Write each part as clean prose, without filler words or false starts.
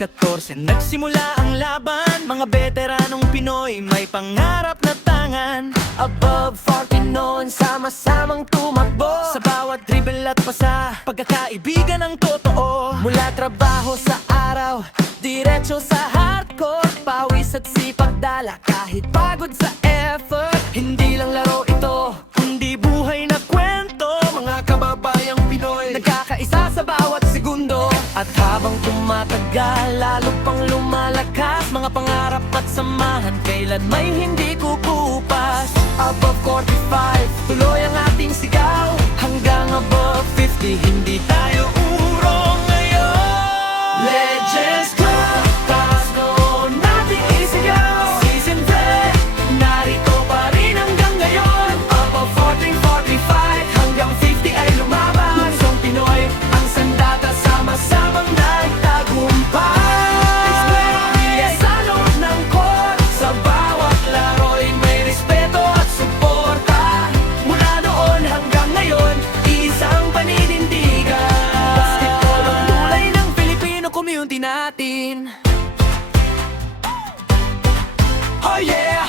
14 nagsimula ang laban, mga veteranong Pinoy may pangarap na tangan. Above 40 noon, sama-samang tumakbo Sa bawat dribble at pasa, pagkakaibigan ang totoo. mula trabaho sa araw, diretso sa hardcore. Pawis at sipag dala kahit pagod sa effort. Hindi lang laro ito, Kundi buhay na kwento, mga kababayang Pinoy nagkakaisa sa bawat segundo. At habang tumatagal, lalo pang lumalakas mga pangarap at samahan, kailan may hindi kukupas. Above 45, tuloy ang ating sigaw. Hanggang above 50, hindi tayo urong ngayon. Legends Club, taas noon nating isigaw. Season 3, narito pa rin hanggang ngayon. Above 40, 45, hanggang 50 ay lumaban. Song Pinoy, ang sandata, sama-samang nagtagumpay. Sa loob ng court, sa bawat laro'y may respeto at suporta. Mula noon hanggang ngayon, isang paninindigan. Basketball ang tulay ng Filipino community natin. Oh yeah!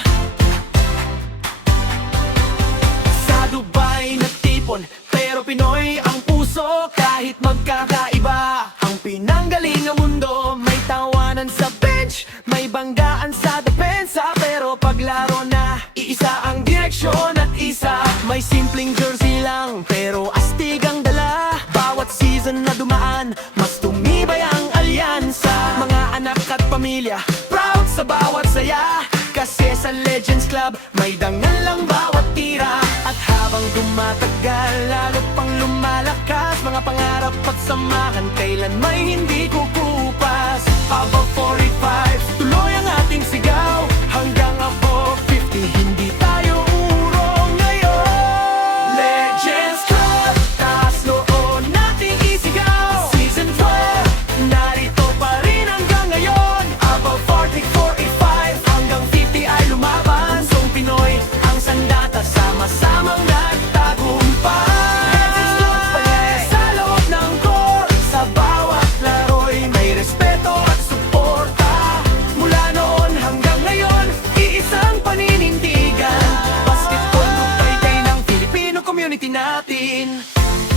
Sa Dubai nagtipon, pero Pinoy ang puso. Kahit magkakaiba ang pinanggaling ng mundo, may tawanan sa bench, may banggaan sa depensa. Pero paglaro na, iisa ang direksyon at isa. May simpleng jersey lang, pero astig ang dala. Bawat season na dumaan, mas tumibay ang alyansa. Mga anak at pamilya, proud sa bawat saya. Kasi sa Legends Club, may dangal lang bawat tira. At habang dumatagal, lalo pang lumalakas mga pangarap at samahan, kailan may hindi kukupas. Above 45, tuloy ang ating sigaw. Hanggang above 50, hindi tayo urong ngayon. Legends Club, taas noon nating isigaw. Season 12, narito pa rin hanggang ngayon. Above 40, 45, hanggang 50 ay lumaban. Song Pinoy, ang sandata, sama-samang nagtagumpay. Legends Club pa rin sa loob ng court, sa bawat laro'y may respeto at suporta. Mula noon hanggang ngayon, iisang paninindigan. Basketball, lupay ng Filipino community natin.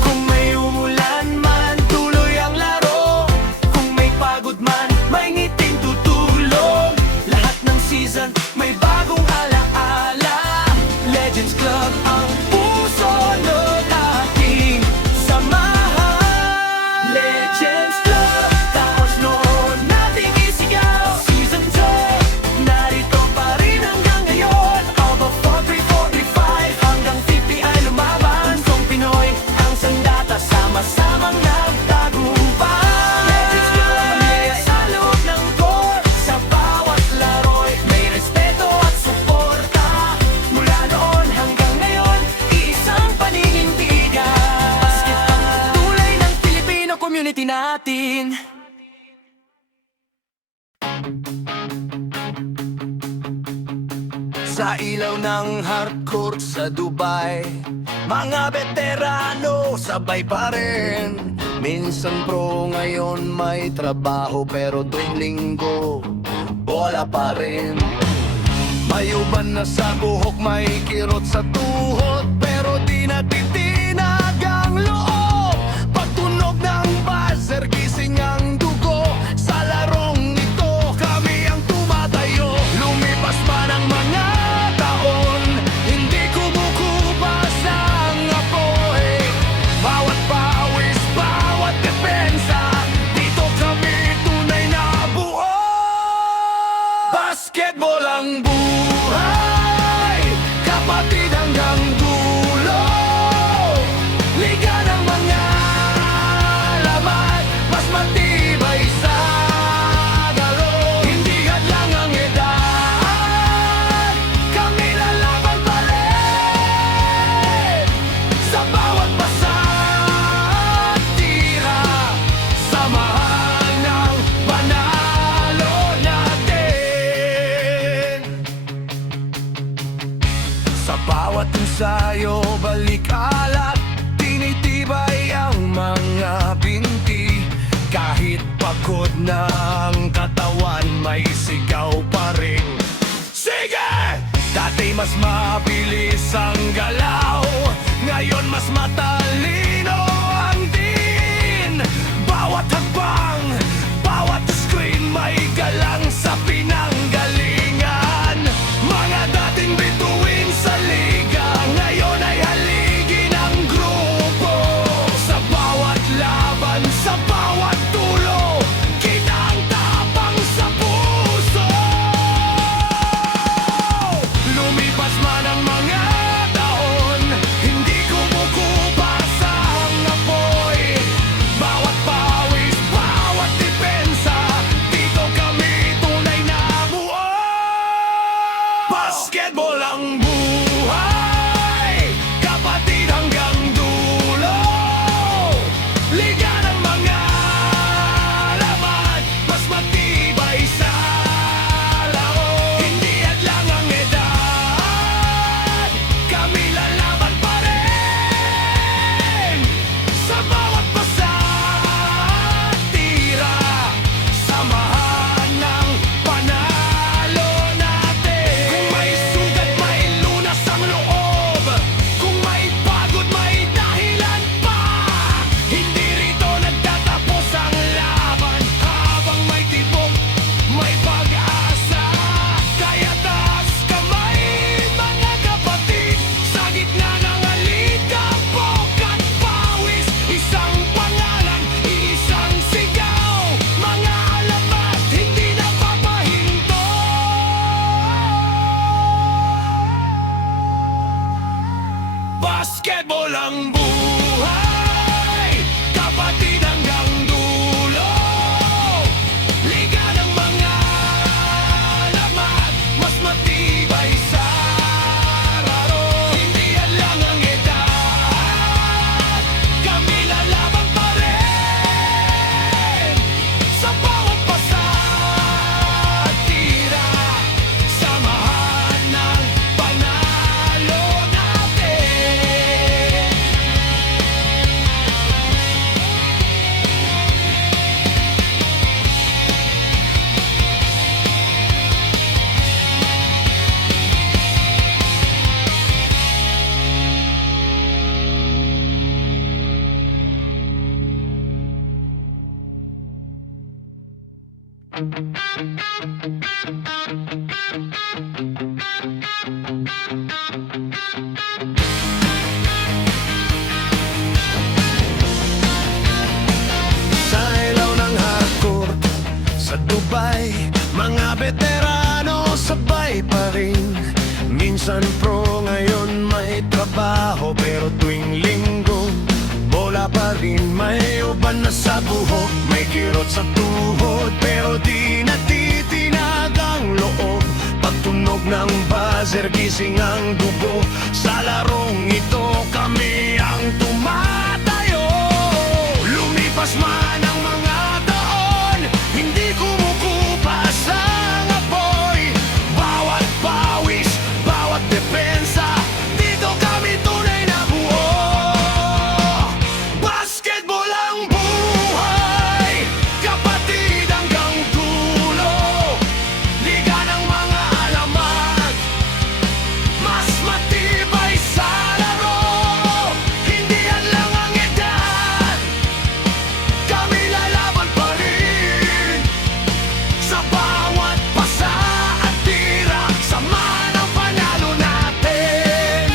Kung may umulan man, tuloy ang laro. Kung may pagod man, may ngiting tutulog. Lahat ng season, may bagong alaala. Legends Club ang puso ng ating samahan. Legends Club, tapos noon nating isigaw. Season 2, narito pa rin hanggang ngayon. Above 40, 45, hanggang 50 ay lumaban. Song Pinoy, ang sandata, sama-samang nagtagumpay. Legends Club, pamilya sa loob ng court, sa bawat laro'y may respeto at suporta. Mula noon hanggang ngayon, iisang paninindigan. Basket ang tulay ng Filipino community natin. Sa ilaw ng hardcourt sa Dubai, mga veterano sabay pa rin. Minsan pro, ngayon may trabaho, pero tuwing linggo, bola pa rin. May uban na sa buhok, may kirot sa tuhod, pero di natitinag ang loob. Pagtunog ng buzzer, gising ang dugo. Sa larong ito, kami ang tumatayo. Lumipas man ang mga taon, hindi kumukupas ang apoy. Bawat pawis, bawat depensa, dito kami tunay na buo. Basketball ang buhay, kapatid hanggang dulo. Liga ng mga lamat, mas matibay sa galo. Hindi hadlang ang edad, kami lalaban pa rin. Sa bawat basa at tira, samahan ng panalo natin. Sa bawat ensayo, balik alat, tinitibay ang mga binti. Kahit pagod na ang katawan, may sigaw pa rin. Sige! Dati mas mabilis ang galaw, ngayon mas matalino ang din. Bawat hakbang, bawat screen, may galang sa pinanggalingan. Mga dating bituin sa liga, ngayon ay haligi ng grupo. Sa bawat laban, sa bawat tulo, kita ang tapang sa puso. Lumipas man ang mga taon, hindi kumukupas ang apoy. Bawat pawis, bawat depensa, dito kami tunay na buo. Basketball ang buhay, kapatid hanggang dulo. Liga ng mga laman, mas matibay sa laro. Hindi hadlang ang edad, kami lalaban pa rin. Sa bawat basa at tira, samahan ng panalo natin. Kung may sugat, may lunas ang loob. Kung may pagod, may dahilan pa. Hindi rito nagtatapos ang laban. Habang may tibok, may pag-asa. Kaya taas kamay, mga kapatid. Sa gitna ng alikabok at pawis, isang pangalan, isang sigaw. Mga alamat, hindi napapahinto. Basketball ang buhay, kapatid hanggang dulo. Liga ng mga lamat, mas matibay sa laro. Hindi hadlang ang edad, kami lalaban pa rin. Sa bawat pasa at tira, samahan ng panalo natin. Sa ilaw ng hardcourt sa Dubai, mga veterano sabay pa rin. Minsan pro, ngayon may trabaho, pero tuwing linggo bola pa rin. May uban na sa buhok, may kirot sa tuhod, pero di natitinag ang loob. Pagtunog ng buzzer, gising ang dugo. Sa larong ito, kami ang tumatayo. Lumipas man ang mga taon, hindi kumukupas ang apoy. Bawat pawis, bawat depensa, dito kami tunay na buo. Basketball ang buhay, kapatid hanggang dulo. Liga ng mga alamat, mas matibay sa laro. Hindi hadlang ang edad, kami lalaban pa rin. Sa bawat pasa at tira, sama ng panalo natin.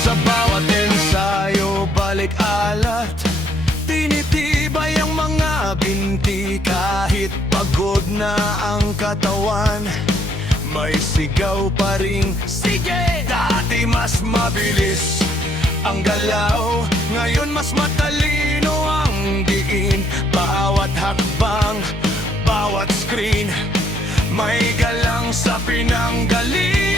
Sa bawat ensayo, balik alat, tinitibay ang mga binti. Kahit pagod na ang katawan, may sigaw pa ring sige. Dati mas mabilis ang galaw, ngayon mas matalino ang diin. Bawat hakbang, bawat screen, may galang sa pinanggalingan.